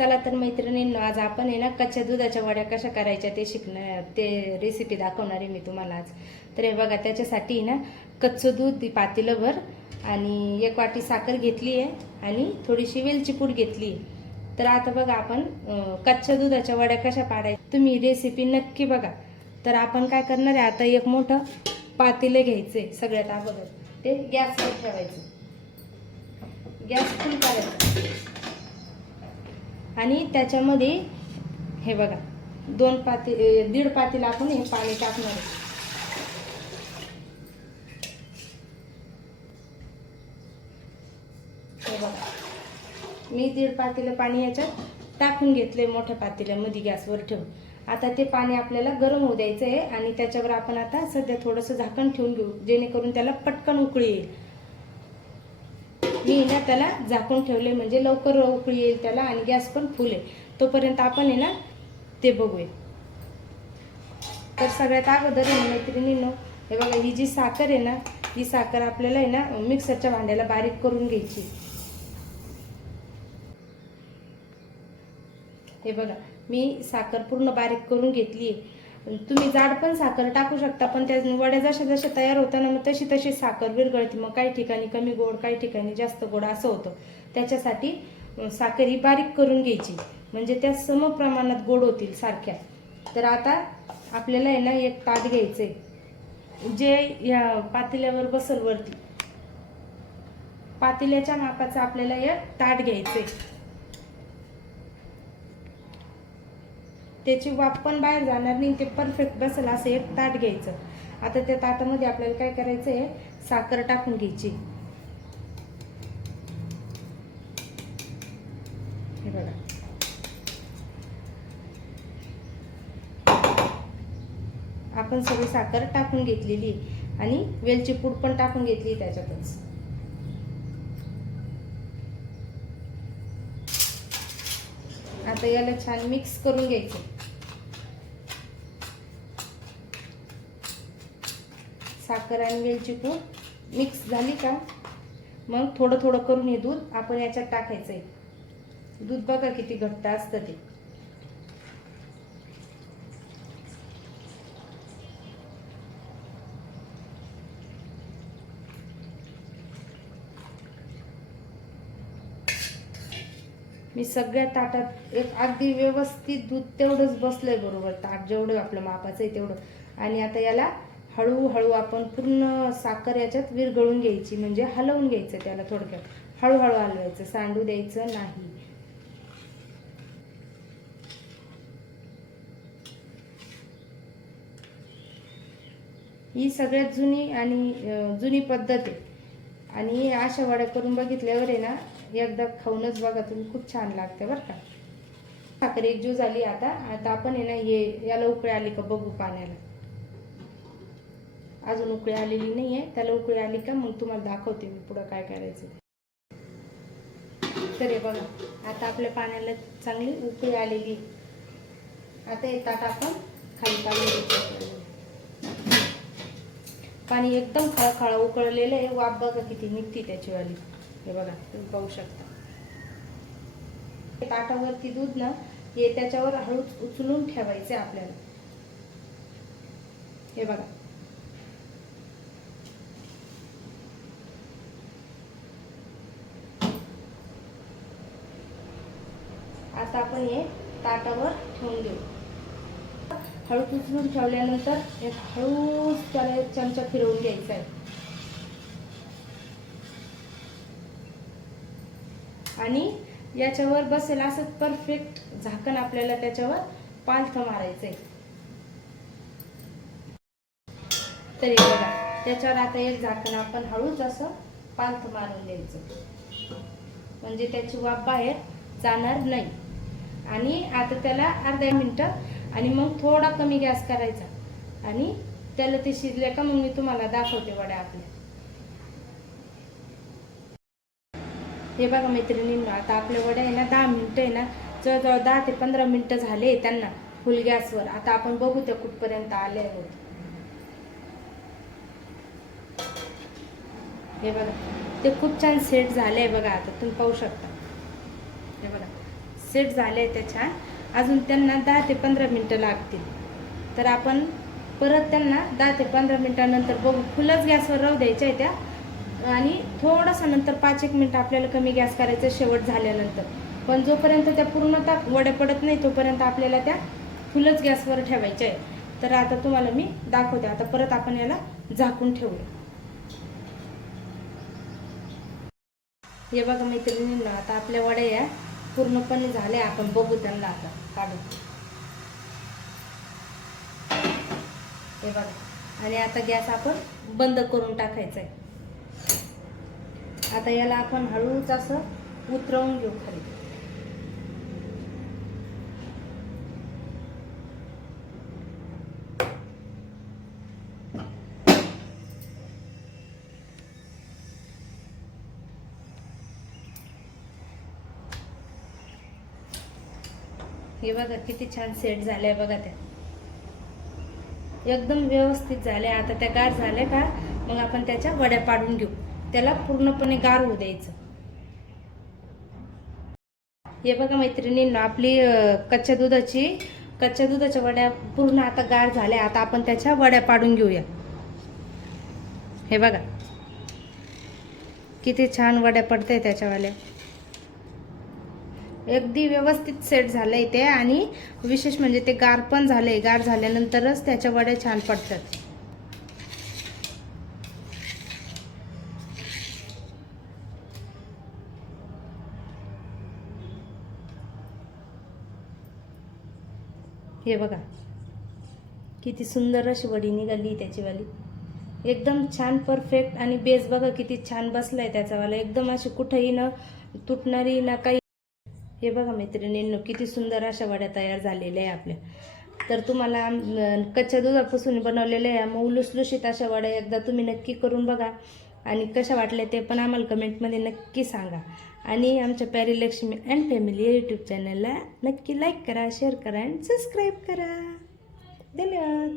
चला तर मैत्रिणींनो, आज आपण आहे ना कच्च्या दुधाच्या वड्या कशा करायच्या ते रेसिपी दाखवणार आहे मी तुम्हाला आज. तर हे बघा, त्याच्यासाठी ना कच्चं दूध पातेलंभर आणि 1 वाटी साखर घेतली आहे आणि थोडीशी वेलची पूड घेतली आहे. तर आता बघा, आपण कच्च्या दुधाच्या वड्या कशा पाडायच्या तुम्ही रेसिपी नक्की बघा. तर आपण काय करणार आहे, आता एक मोठं पातेलं घ्यायचंय. सगळ्यात अगोदर ते गॅसवर ठेवायचं, गॅस फुल करायचा आणि त्याच्यामध्ये हे बघा 1.5 पातेलं आपण हे पाणी टाकणार आहे. हे बघा, मी 1.5 पातेलं पाणी याच्यात टाकून घेतलंय मोठ्या पातेल्यामध्ये गॅसवर ठेवून. आता ते पाणी आपल्याला गरम होऊ द्यायचं आहे आणि त्याच्यावर आपण आता सध्या थोडंसं झाकण ठेवून घेऊ, जेणेकरून त्याला पटकन उकळी येईल. मी ना त्याला झाकून ठेवले म्हणजे लवकर उकळी येईल त्याला आणि गॅस पण फुल आहे. तोपर्यंत आपण आहे ना ते बघूया. तर सगळ्यात अगोदर मैत्रिणींनो, हे बघा, ही जी साखर आहे ना, ही साखर आपल्याला आहे ना मिक्सरच्या भांड्याला बारीक करून घ्यायची. हे बघा, मी साखर पूर्ण बारीक करून घेतली आहे. तुम्ही जाड पण साखर टाकू शकता, पण त्या वड्या जशा जशा तयार होताना मग तशी तशी साखर विरघळते. मग काही ठिकाणी कमी गोड, काही ठिकाणी जास्त गोड असं होतं. त्याच्यासाठी साखर ही बारीक करून घ्यायची, म्हणजे त्या सम प्रमाणात गोड होतील सारख्या. तर आता आपल्याला आहे ना एक ताट घ्यायचंय, जे या पातेल्यावर बसल वरती. पातेल्याच्या मापाचं आपल्याला एक ताट घ्यायचंय. त्याची वाफ पण बाहेर जाणार नाही, ते परफेक्ट बसेल असं एक ताट घ्यायचं. आता त्या ताटामध्ये आपल्याला काय करायचं आहे, साखर टाकून घ्यायची. हे बघा, आपण सगळी साखर टाकून घेतलेली आणि वेलची पूड पण टाकून घेतली त्याच्यातच. आता याला छान मिक्स करून घ्यायचं. साखर आणि वेलची पूड मिक्स झाली का मग थोडं थोडं करून हे दूध आपण याच्यात टाकायचंय. दूध बघा किती घट्ट असतं ते. मी सगळ्या ताटात एक अगदी व्यवस्थित दूध तेवढंच बसलंय बरोबर, ताट जेवढं आपलं मापाचं आहे तेवढं. आणि आता याला हळूहळू आपण पूर्ण साखर याच्यात विरघळून घ्यायची, म्हणजे हलवून घ्यायचं त्याला. थोडक्यात हळूहळू हलवायचं, सांडू द्यायचं नाही. ही सगळ्यात जुनी पद्धत आहे आणि अशा वड्या करून बघितल्यावर आहे ना, एकदा खाऊनच बघा तुम्ही, खूप छान लागते बरं का. साखर एकजीव झाली. आता आपण आहे ना याला उकळी आली का बघू पाण्याला. अजून उकळी आलेली नाहीये, त्याला उकळी आली का मग तुम्हाला दाखवते मी पुढं काय करायचं. तर हे बघा, आता आपल्या पाण्याला चांगली उकळी आलेली. आता हे ताट आपण खाली काढून घ्यायचं. पाणी एकदम खळखळ उकळलेलं आहे. वाफ बघा किती निघती त्याचीवाली. हे बघा, तुम्ही पाहू शकता. ताटावरती दूध ना हे त्याच्यावर हळूच उचलून ठेवायचे आपल्याला. हे बघा, आता आपण हे ताटावर ठेवून देऊ. हळूच उचलून ठेवल्यानंतर एक हळूच त्याला एक चमचा फिरवून घ्यायचा आहे आणि याच्यावर बसेल असं परफेक्ट झाकण आपल्याला त्याच्यावर पालथं मारायचंय. तर हे बघा, त्याच्यावर आता एक झाकण आपण हळूच असं पालथं मारून द्यायचं, म्हणजे त्याची वाफ बाहेर जाणार नाही. आणि आता त्याला अर्धा मिनिटं आणि मग थोडा कमी गॅस करायचा आणि त्याला ते शिजले का मग मी तुम्हाला दाखवते वड्या आपल्या. हे बघा मैत्रिणींना, आता आपल्या वड्या आहे ना 10 मिनिटं आहे ना, जवळजवळ 10 ते 15 मिनिटं झाले त्यांना फुल गॅसवर. आता आपण बघू त्या कुठपर्यंत आले आहोत. हे बघा, ते खूप छान सेट झाले बघा. आता तुम्ही पाहू शकता. हे बघा, सेट झाले त्या छान. अजून त्यांना 10 ते 15 मिनटं लागतील. तर आपण परत त्यांना 10 ते 15 मिनटानंतर बघू. फुलच गॅसवर राहू द्यायच्या आहे त्या आणि थोडासा नंतर 5-1 मिनटं आपल्याला कमी गॅस करायचं शेवट झाल्यानंतर. पण जोपर्यंत त्या पूर्णतः वड्या पडत नाही तोपर्यंत आपल्याला त्या फुलच गॅसवर ठेवायच्या आहे. तर आता तुम्हाला मी दाखवते. आता परत आपण याला झाकून ठेवूया. हे बघा मैत्रिणींनो, आता आपल्या वड्या या पूर्णपणे झाल्या. आपण बघू त्यांना आता काढून. हे बघा. आणि आता गॅस आपण बंद करून टाकायचा आहे. आता याला आपण हळूच असं उतरवून घेऊ खाली. हे बघा किती छान सेट झाले बघा. त्या एकदम व्यवस्थित झाल्या. आता त्या गार झाल्या का मग आपण त्याच्या वड्या पाडून घेऊ. त्याला पूर्णपणे गार होऊ द्यायचं. हे बघा मैत्रिणींनो, आपली कच्च्या दुधाच्या वड्या पूर्ण आता गार झाल्या. आता आपण त्याच्या वड्या पाडून घेऊया. हे बघा किती छान वड्या पडते त्याच्यावाल्या. अगदी व्यवस्थित सेट झालंय ते. आणि विशेष म्हणजे ते गार पण झाले. गार झाल्यानंतरच त्याच्या वड्या छान पडतात. हे बघा किती सुंदर अशी वडी निघाली त्याचीवाली. एकदम छान परफेक्ट. आणि बेस बघा किती छान बसलाय त्याचावाला. एकदम अशी कुठेही न तुटणारी ना काही. हे बघा मैत्रिणींनो, किती सुंदर अशा वड्या तयार झालेल्या आहे आपल्या. तर तुम्हाला कच्च्या दुधापासून बनवलेल्या या मऊ लुसलुशीत अशा वड्या एकदा तुम्ही नक्की करून बघा. आणि कशा वाटल्या ते पण आम्हाला कमेंटमध्ये नक्की सांगा. आणि आमच्या प्यारी लक्ष्मी अँड फॅमिली या यूट्यूब चॅनलला नक्की लाईक करा, शेअर करा आणि सबस्क्राईब करा. धन्यवाद.